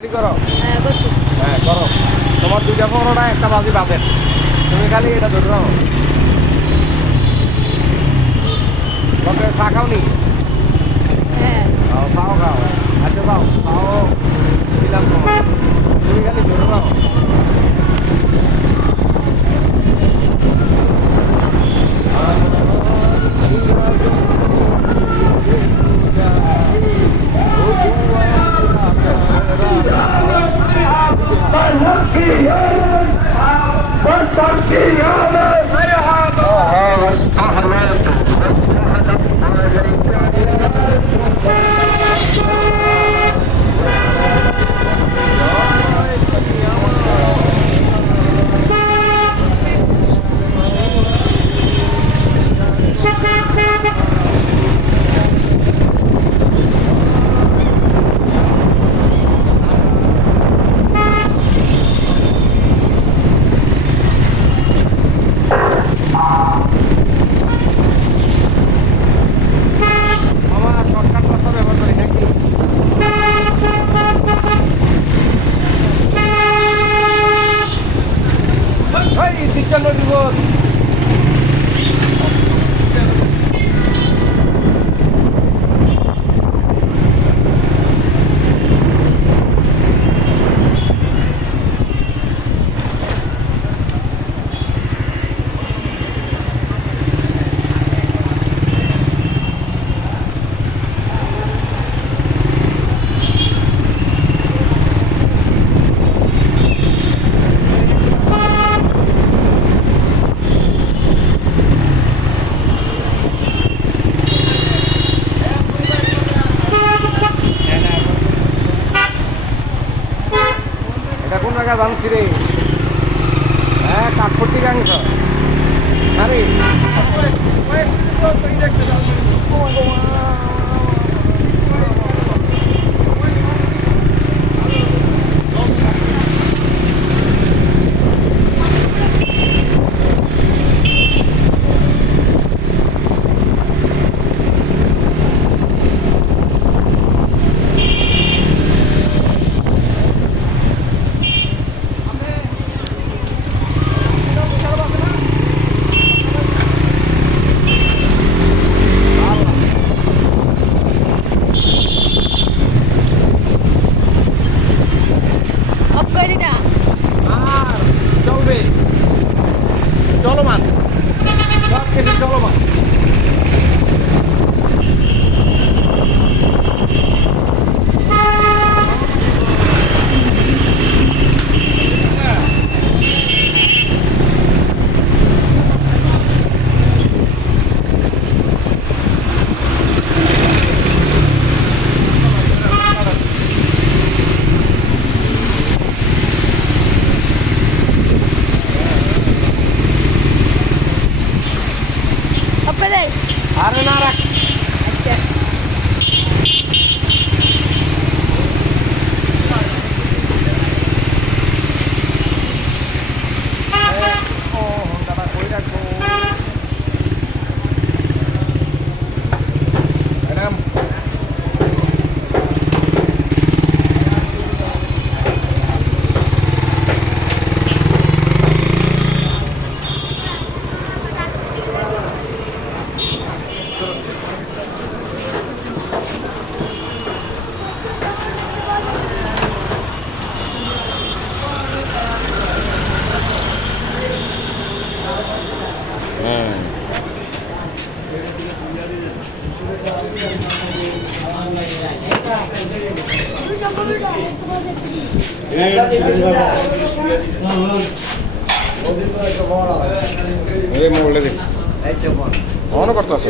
করো হ্যাঁ করো তোমার দুইটা পরোটা একটা বাজি বাদের তুমি খালি এটা ধরে রাখো তোমাকে চা খাওনি খাও খাও আচ্ছা খাও খাও দিলাম তোমার তুমি খালি ধরে রাখো কোন জায়গায় জানছি রে হ্যাঁ কাঠপট্টি গাংস আরে চলবে চলমান সব কিছু চলমান আরে না রাখ আচ্ছা ও হন্ডাটা কই রাখবো ম্যাডাম এই মোবাইলটা দিন অনও করতে আছে